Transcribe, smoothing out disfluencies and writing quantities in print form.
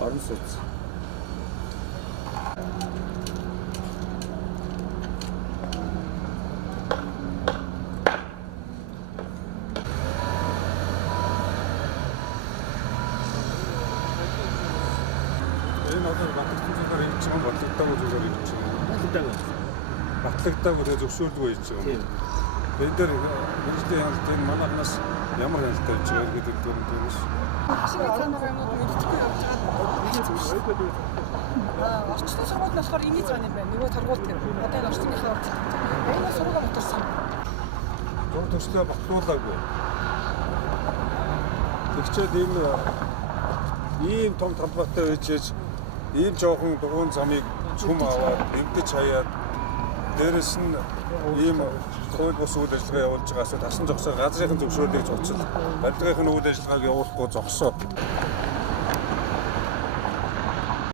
Орон сууц. Энэ одоо батлагтай зүгээр юм чинь батлагтайг зүгээр юм чинь. Батлагтайг тэгээ зөвшөөрдөг байж байгаа юм. Энэ дээр нэгдээ хяналт энэ манайхнаас ямар хяналттай байж байгаа гэдэг дүрмээс Ашигт цаанаар юмуд мэдчихгүй явж байгаа. Орчны сургууль нь болохоор иний цаана юм байна. Нөгөө сургууль тэр. Одоо энэ орчныхаа орч. Энэ сургууль моторсон. зур төслөө багтуулаагүй. Тэгчээд ийм том талбайтай байжээж ийм жоохон дугуун замыг цүм аваад эвдэж хаяад дээрэс нь ийм хууль бус үйл ажиллагаа явуулж байгаас тасан зогсоор газрын зөвшөөрлийг зогсоод барилгын үйл ажиллагааг явуулахгүй зогсоо.